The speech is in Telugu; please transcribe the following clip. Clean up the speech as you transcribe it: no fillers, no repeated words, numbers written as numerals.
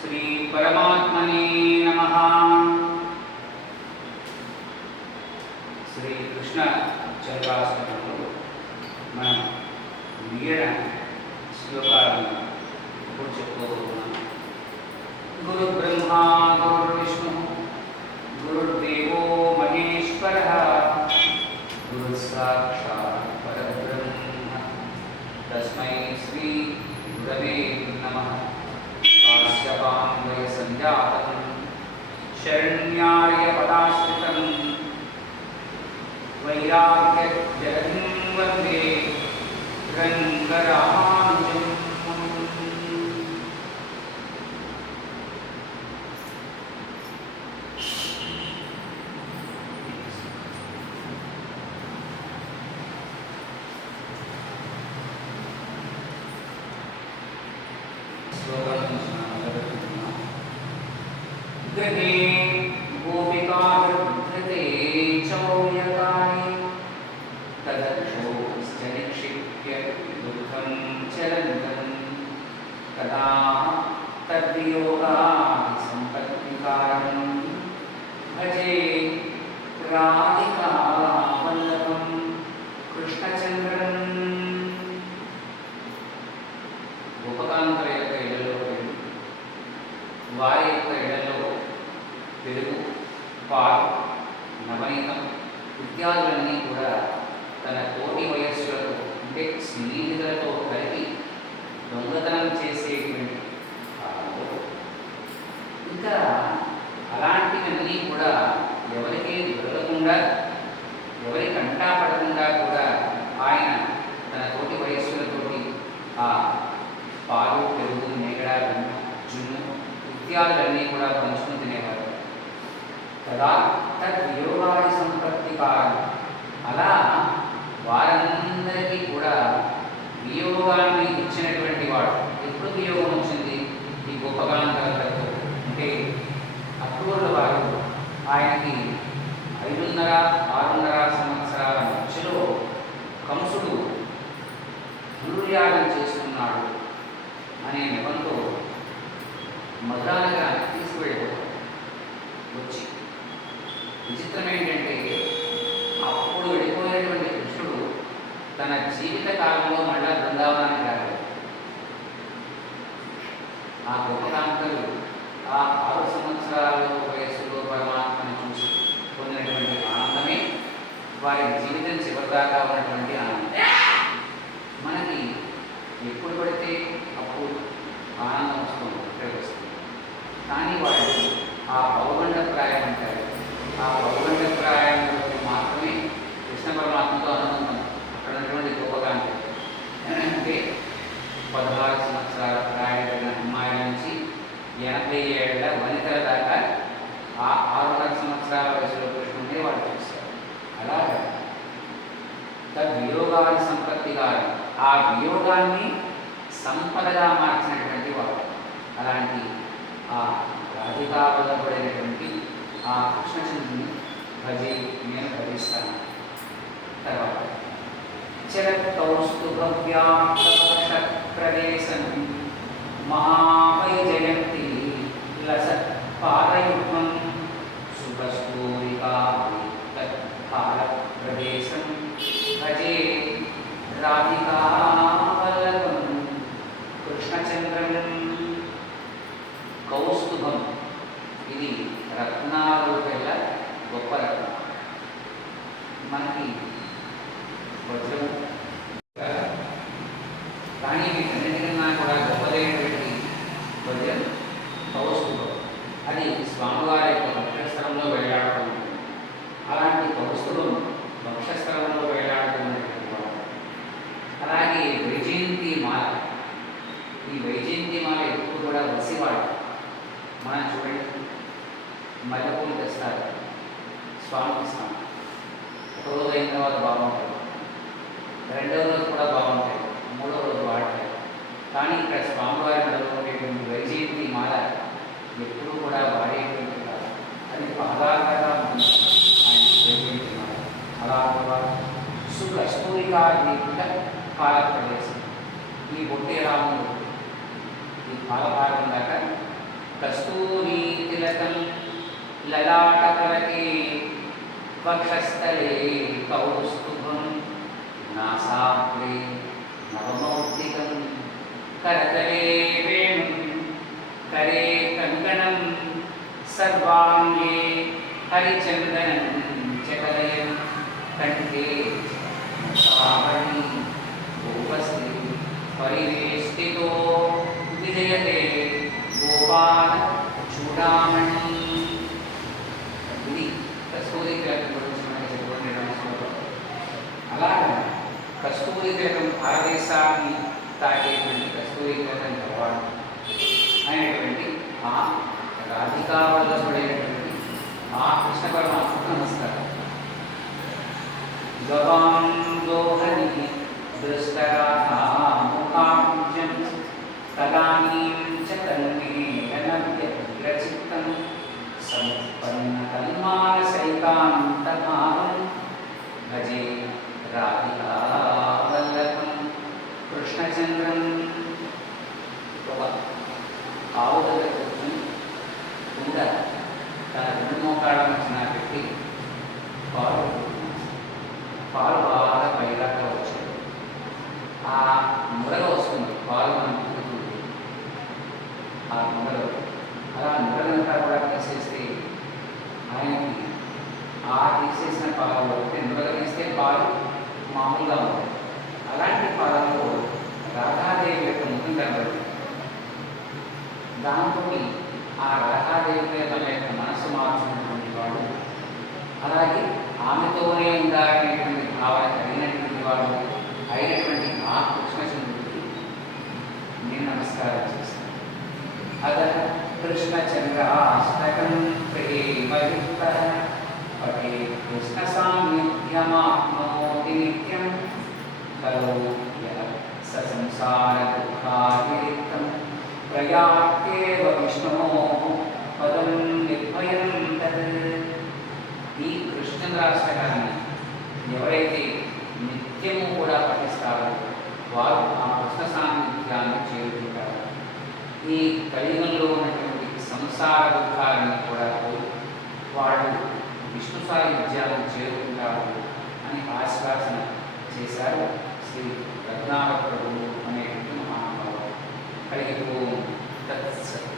श्री परमात्मने नमः। श्री कृष्ण चरकासुरमुलो మనం మిగిలిన శ్లోకాలను ఇప్పుడు చెప్పుకోబోతున్నాం. గురు బ్రహ్మ గురు విష్ణు గురుర్దేవో మహేశ్వరః గురు సాక్షాత్ పరబ్రహ్మ తస్మై శ్రీ గురవే నమః. కాశ్యపాన్వయ సంజాతం శరణ్యాయ పదాశ్రితం వైరాగ్య జగతిం వందే రంగరామానుజం. గృహే గోపికాధృతే చౌర్యకాని తదక్షోశ్చ నిక్షిప్య దుఃఖం చలంతం తదా తద్వియోగాది సంపత్తికారం భజే రాధికా వల్లభం కృష్ణచంద్రం. గోపకాంతుల యొక్క ఇళ్లలో వారి యొక్క ఇళ్లలో పెరుగు, పాలు, నవనీతం ఇత్యాదులన్నీ కూడా తన తోటి వయస్సులతో అంటే స్నేహితులతో కలిపి దొంగతనం చేసేటువంటి కాలంలో ఇంకా అలాంటివన్నీ కూడా ఎవరికి దొరకకుండా ఎవరి కంటా పడకుండా కూడా ఆయన తన తోటి వయస్సులతోటి ఆ పాలు, పెరుగు, మేగడ, జున్ను ఇత్యాదులన్నీ కూడా పంచుకుని తినేవారు. కదా తద్వియోగాది సంపత్తికారం, అలా వారందరికీ కూడా వియోగాన్ని ఇచ్చినటువంటి వాడు. ఎప్పుడు వియోగం వచ్చింది? ఈ గోపకాంతలతో అంటే అక్రూరుల వారు ఆయనకి 5.5-6.5 సంవత్సరాల మధ్యలో కంసుడు దుర్యాగం చేస్తున్నాడు అనే నెపంతో మధురానగరానికి తీసుకువెళ్ళిపోతాడు. వచ్చి విచిత్రం ఏంటంటే అప్పుడు వెళ్ళిపోయినటువంటి కృష్ణుడు తన జీవిత కాలంలో మళ్ళా బృందావనానికి రాలేదు. ఆ గోపకాంతలు ఆ 6 సంవత్సరాల వయస్సులో పరమాత్మని చూసి పొందినటువంటి ఆనందమే వారి జీవితం చివరిదాకా ఉన్నటువంటి ఆనందం. మనకి ఎప్పుడు పడితే అప్పుడు ఆనందం వస్తుంది, వస్తుంది. కానీ వాళ్ళు ఆ పౌగండ ప్రాయం అంటారు. ఆ పౌగండ ప్రాయంలో మాత్రమే కృష్ణ పరమాత్మతో అనుబంధం. అక్కడ ఉన్నటువంటి గోపకాంతి అంటే 16 సంవత్సరాల ప్రాయమైన అమ్మాయి నుంచి 80 ఏళ్ల వనితల దాకా ఆ 6.5 సంవత్సరాల వయసులో కృష్ణుడిని వాళ్ళు చూస్తారు. అలాగే తద్వియోగాది సంపత్తికారం, ఆ వియోగాన్ని సంపదగా మార్చినటువంటి వాడు. అలాంటి ఆ రాధికావల్లభుడైనటువంటి ఆ కృష్ణచంద్రుని భజే, నేను భజిస్తాను. తర్వాత చరకౌస్తుభవ్యాప్తవర్షప్రదేశం మహావైజయంతి లసత్ పాదయుగ్మం సుఖస్తూరికా తత్పాదప్రదేశం భజే రాధికా వల్లభం కృష్ణచంద్రం. కౌస్తుభం ఇది రత్నాలు వెళ్ళ గొప్ప రత్నం. మనకి వజ్రం కానీ వీటన్నిటికన్నా కూడా గొప్పదైనటువంటి వజ్రం కౌస్తుభం. అది స్వామివారి యొక్క వక్షస్థలంలో వేలాడుతూ ఉంటుంది. అలాంటి కౌస్తుభం వక్షస్థలంలో వేలాడుతున్నటువంటి వాడు. అలాగే వైజయంతి మాల, ఈ వైజయంతి మాల ఎప్పుడు కూడా వసివాడు. మనం చూడండి, మల్లెపూలు తెస్తారు, స్వామికి ఇస్తాం. ఒక రోజు అయిన తర్వాత బాగుంటుంది, రెండవ రోజు కూడా బాగుంటాయి, మూడవ రోజు వాడతాయి. కానీ ఇక్కడ స్వామివారి మెడలో ఉండేటువంటి వైజయంతి మాల ఎప్పుడు కూడా వాడేటువంటి కాదు. అది పాదాకగా ఉంటుంది ఆయన వైజయంతి మాల. అలా సుకస్తూరికా కాల ప్రదేశం. ఈ బొట్టే రాముడు ఈ పాలభాగం దాకా तिलकं ललाटफलके वक्षस्थले कौस्तुभं नासाग्रे नवमौक्तिकं करतले वेणुं करे कङ्कणं सर्वाङ्गे हरिचन्दनं चकलयन् कंठे सावणी गोपस्ति परिवेष्टितो विजयते गोपाल चूडामणि ఇది కస్తూరి తిలకం గురించి మనకి చెప్పుకునే శ్లోకం. అలాగే కస్తూరి తిలకం భారతదేశాన్ని తాకేటువంటి కస్తూరి తిలకం గర్వాడు అయినటువంటి ఆ రాధికా వల్లభుడైనటువంటి ఆ కృష్ణ పరమాత్మకు నమస్కారం. గవాం దోహని దృష్టరాముఖాంజం తదానీం చ తన్మే అనవ్యచిత్తం సంపన్న తన్మానసైకాంతమానం భజే రాధికా వల్లభం కృష్ణచంద్రం. ఒక ఆవు దగ్గర కూర్చొని కుండ తన రెండు మోకాళ్ళ మధ్యన పెట్టి పాలు పాలు బాగా పైదాకా వచ్చాయి. ఆ మురగ వస్తుంది, పాలు మనం పుట్టుతుంది. ఆ మురగ అలా మురగంతా కూడా తీసేస్తే ఆయనకి ఆ తీసేసిన పాలలో అంటే మురగ తీస్తే పాలు మామూలుగా ఉంటాయి. అలాంటి పాలలో రాధాదేవి యొక్క ముఖం కనబడుతుంది. దాంతో ఆ రాధాదేవి తన యొక్క మనస్సు మార్చుకున్నటువంటి వాడు, అలాగే ఆమెతోనే ఉండాలనేటువంటి భావన కలిగినటువంటి వాడు అయినటువంటి ఆ కృష్ణచంద్రుడికి నేను నమస్కారం చేస్తాను. అద కృష్ణచంద్రాష్టకం ప్రేమయుక్త పటే కృష్ణ సాన్నిధ్యమాప్నోతి నిత్యం కలో స సంసార దుఃఖాతిరిక్తం ప్రయాత్యేవ విష్ణో పదం నిర్భయం తత్. ఈ కృష్ణచంద్రాష్టకాన్ని ఎవరైతే నిత్యము కూడా పఠిస్తారో వారు ఆ కృష్ణ సాన్నిధ్యాన్ని చేరుకుంటారు. ఈ కలియుగంలో ఉన్నటువంటి సంసార దుఃఖాలను కూడా వాళ్ళు విష్ణు సాన్నిధ్యాన్ని చేరుకుంటారు అని ఆశ్వాసన చేశారు శ్రీ రత్నాకర ప్రభువు అనేటువంటి మహానుభావుడు. కలిగి తత్సత్.